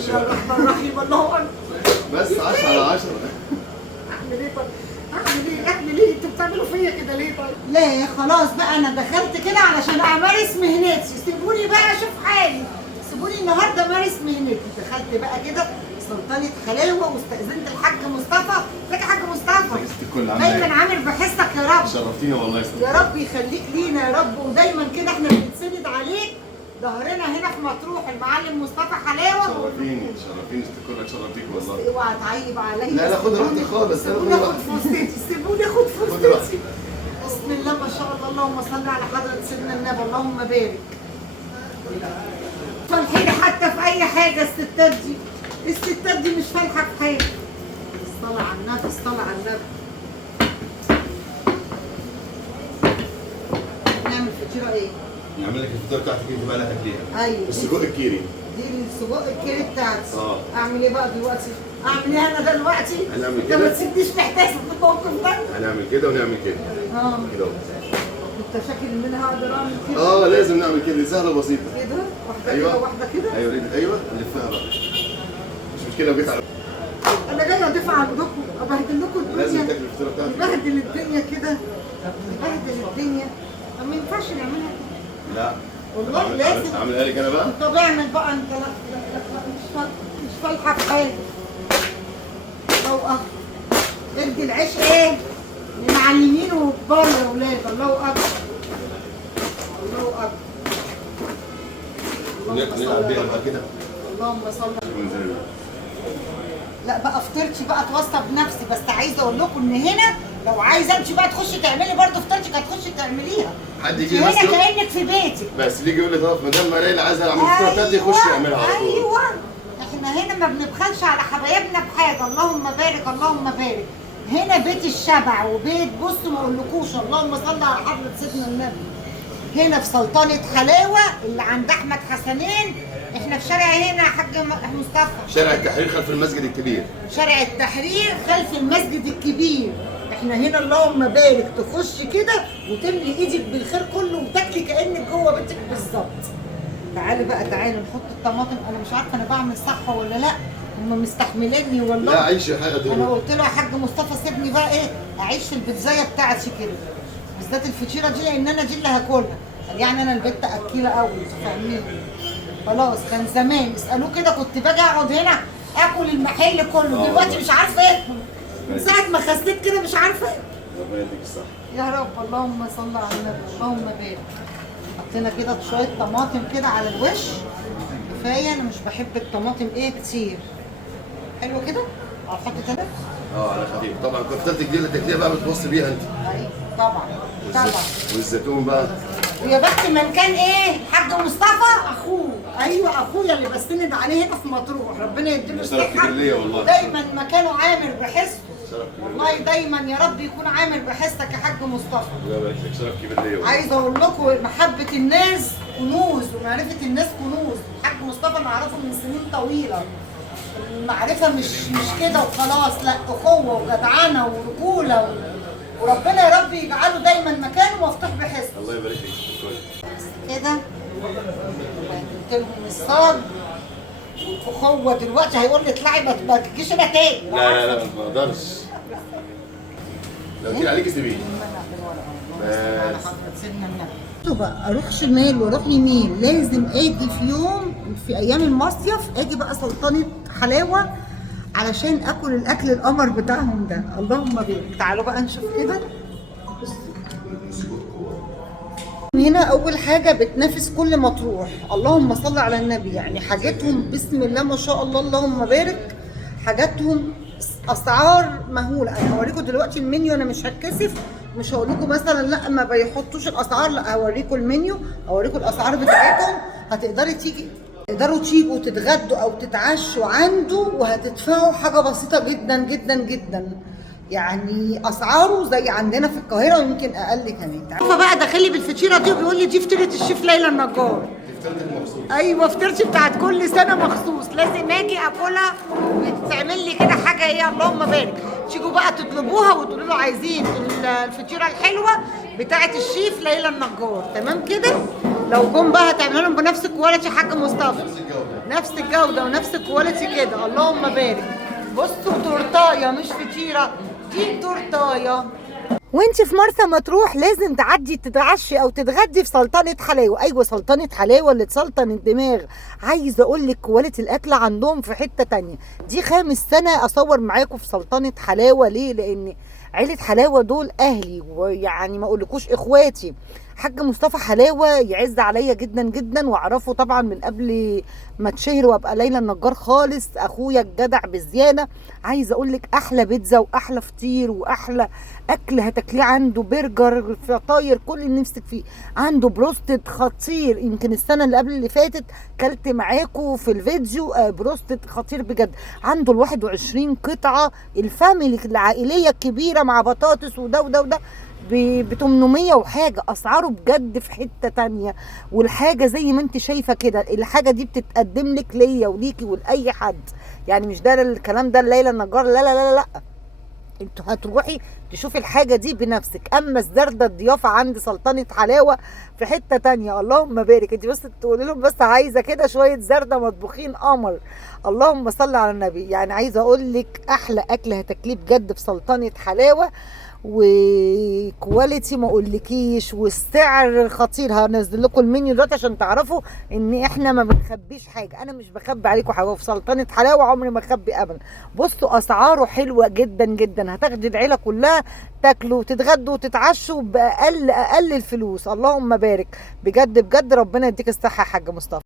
بسم الله الرحمن الرحيم. الله اكبر. بس 10 على 10. اعمل ايه طيب؟ اعمل ايه؟ انتوا بتعملوا فيا كده ليه طيب؟ لا خلاص بقى، انا دخلت كده علشان امارس مهنتي، سيبوني بقى اشوف حالي، سيبوني النهارده امارس مهنتي. دخلت بقى كده سلطنة حلاوة واستأذنت الحاج مصطفى. ازيك يا حاج مصطفى؟ دايما عامل بحسك يا رب. شرفتينا والله يا رب يخليك لينا يا رب، ودايما كده احنا بنتسند عليك. ظهرنا هنا في مطروح المعلم مصطفى حلاوه. شرفيني استكلك، شرفتيك والله. اوعى تعيب عليا. لا خد راحتك خالص. سيبوني اخد فرصتي، سيبوني اخد فرصتي. بسم الله ما شاء الله، اللهم صل على حضرة سيدنا النبي، اللهم بارك. فالحين حتى في اي حاجه الستات دي مش فالحه في حاجه. الصلاة على النبي، الصلاة على النبي. نعمل فطيرة ايه؟ نعمل لك الفطيره بتاعتك انت بقى لها تاكليها. ايوه. السجق الكيري. دي السجق الكيري بتاعتي. اعمل ايه بقى دلوقتي؟ اعمل ايه انا دلوقتي؟ هنعمل كده. ما كده. تسيبنيش محتاسه في الموقف ده. هنعمل كده ونعمل كده. كده اهو. انت فاكر ان انا هقدر اعمل كده؟ لازم نعمل كده، سهله وبسيطه. كده واحده أيوة. كده واحده كده. ايوه نلفها بقى. مش مشكله بقيت على. انا جايه اضيف عندكم، ابهدل لكم الدنيا. لازم تاكل الفطيره بتاعتك. نبهدل الدنيا كده، نبهدل الدنيا. طب ما ينفعش نعملها كده. لا والله لازم. اعملها لك انا بقى. طب اعمل بقى انت. لا مش فالحه في حاجه. الله اكبر. ادي العيش ايه؟ لمعلمين وكبار يا اولاد. الله اكبر. الله اكبر. نلعب بيها بقى كده. اللهم صل على. لا بقى فطرتي بقى توصى بنفسي، بس عايزه اقول لكم ان هنا لو عايزه انت بقى تخشي تعملي برضه فطرتي هتخشي تعمليها. حد يجي هنا بس كانك في بيتك. بس يجي يقول لي طب مدام مريم عايزه اعمل الفطيره بتاعتي يخش يعملها على طول. ايوه احنا هنا ما بنبخلش على حبايبنا بحاجه. اللهم بارك اللهم بارك. هنا بيت الشبع وبيت بصوا ما اقولكوش. اللهم صل على حضرة سيدنا النبي. هنا في سلطنة حلاوة اللي عند احمد حسنين. احنا في شارع هنا يا حاج مصطفى. شارع التحرير خلف المسجد الكبير. شارع التحرير خلف المسجد الكبير. احنا هنا اللهم بارك تخش كده وتملي ايدك بالخير كله وتاكلي كانك جوه بيتك بالظبط. تعالي بقى تعالي نحط الطماطم. انا مش عارفه انا بعمل صح ولا لا، هم مستحمليني والله. لا عيش حاجه دول. انا قلت له يا حاج مصطفى سيبني بقى ايه اعيش في البيتزايه بتاعتي كده، بالذات الفطيره دي لان انا دي اللي هاكلها. يعني انا البت اكيله قوي فاهمين. خلاص كان زمان اسالوه كده كنت باجي اقعد هنا اكل المحل كله. دلوقتي مش عارفه اكل من ساعه ما خسيت كده مش عارفه اكل. ربنا يديك الصحه يا رب. اللهم صل على النبي اللهم بارك. حطينا كده شويه طماطم كده على الوش كفايه. انا مش بحب الطماطم كتير. حلو كده. هحط تاني. على خفيف طبعا. كفتتك دي اللي تاكليها بقى بتبص بيها انت. ايوه طبعا طبعا. والزيتون بقى. ويا بخت من كان حاج مصطفى اخوه. ايوه اخويا اللي بستند عليه هنا في مطروح. ربنا يديله الصحه. شرف كبير ليا والله. دايما مكانه عامر بحسه. والله دايما يا رب يكون عامر بحسك يا حاج مصطفى. الله يبارك فيك. شرف كبير ليا والله. عايزه اقول لكم محبه الناس كنوز ومعرفه الناس كنوز. الحاج مصطفى نعرفه من سنين طويله. المعرفه مش كده وخلاص، لا اخوه وجدعنه ورجوله وربنا يا رب يجعله دايما مكانه مفتوح بحسن. الله يبارك فيك. كده وقدمت لهم الصاج. اخوه دلوقتي هيقول لي اطلعي ما تجيش هنا تاني. لا ما اقدرش. لو جيت عليك سيبيه. بقى اروح شمال واروح يمين. لازم اجي في يوم في ايام المصيف اجي بقى سلطنة حلاوة علشان اكل الاكل القمر بتاعهم ده. اللهم بارك. تعالوا بقى نشوف كده. هنا اول حاجه بتنافس كل مطروح. اللهم صل على النبي. يعني حاجاتهم بسم الله ما شاء الله اللهم بارك. حاجاتهم اسعار مهوله. انا هوريكم دلوقتي المنيو. انا مش هتكسف مش هقول لكم مثلا لا ما بيحطوش الاسعار، لا هوريكم المنيو هوريكم الاسعار بتاعتهم. تقدروا تيجوا تتغدوا او تتعشوا عنده وهتدفعوا حاجه بسيطه جدا جدا جدا. يعني اسعاره زي عندنا في القاهره ويمكن اقل كمان. عارفه بقى داخلي بالفطيره دي وبيقول لي دي فطيره الشيف ليلى النجار. ايوه فطيرتي بتاعت كل سنه مخصوص لازم اجي اكلها وتعمل لي كده حاجه اللهم بارك. تيجوا بقى تطلبوها وتقولوا له عايزين الفطيره الحلوه بتاعت الشيف ليلى النجار. تمام كده. لو جم بقى هتعمل لهم بنفس الكواليتي حاج مصطفى نفس الجوده ونفس الكواليتي كده. اللهم بارك. بصوا تورتايه مش فطيره، دي تورتايه. وانت في مرسى مطروح لازم تعدي تتعشي او تتغدي في سلطنه حلاوه. ايوه سلطنه حلاوه اللي تسلطن الدماغ. عايزه اقول لك كواليتي الاكل عندهم في حته تانية. دي 5 سنه اصور معاكم في سلطنه حلاوه. ليه؟ لان عيله حلاوه دول اهلي، ويعني ما اقولكوش اخواتي. حاج مصطفى حلاوه يعز عليا جدا جدا، واعرفه طبعا من قبل ما اتشهر وابقى ليلى النجار خالص. اخويا الجدع بزياده. عايزه اقول لك احلى بيتزا واحلى فطير واحلى اكل هتاكليه عنده. برجر، فطاير، كل اللي نفسك فيه عنده. بروستد خطير. يمكن السنه اللي قبل اللي فاتت كلت معاكم في الفيديو بروستد خطير بجد. عنده ال 21 قطعه. الفاميلي العائليه الكبيره مع بطاطس وده وده وده ب 800 وحاجه. اسعاره بجد في حته تانية. والحاجه زي ما انت شايفه كده، الحاجه دي بتتقدم لك ليا وليكي ولاي حد. يعني مش ده الكلام ده ليلى النجار، لا لا لا لا. انتوا هتروحي تشوفي الحاجه دي بنفسك. اما الزردة الضيافه عند سلطنه حلاوه في حته تانية. اللهم بارك. انت بس تقولي لهم بس عايزه كده شويه زردة مطبوخين قمر. اللهم صل على النبي. يعني عايزه اقول لك احلى اكل هتاكليه بجد في سلطنه حلاوه، وكواليتي ما اقولكيش، والسعر خطير. هنزل لكم المنيو دلوقتي عشان تعرفوا ان احنا ما بنخبيش حاجه. انا مش بخبي عليكم حاجه في سلطنه حلاوه، عمري ما اخبي ابدا. بصوا اسعاره حلوه جدا جدا. هتاخدي العيله كلها تاكلوا وتتغدوا وتتعشوا باقل الفلوس. اللهم بارك. بجد بجد ربنا يديك الصحه يا حاج مصطفى.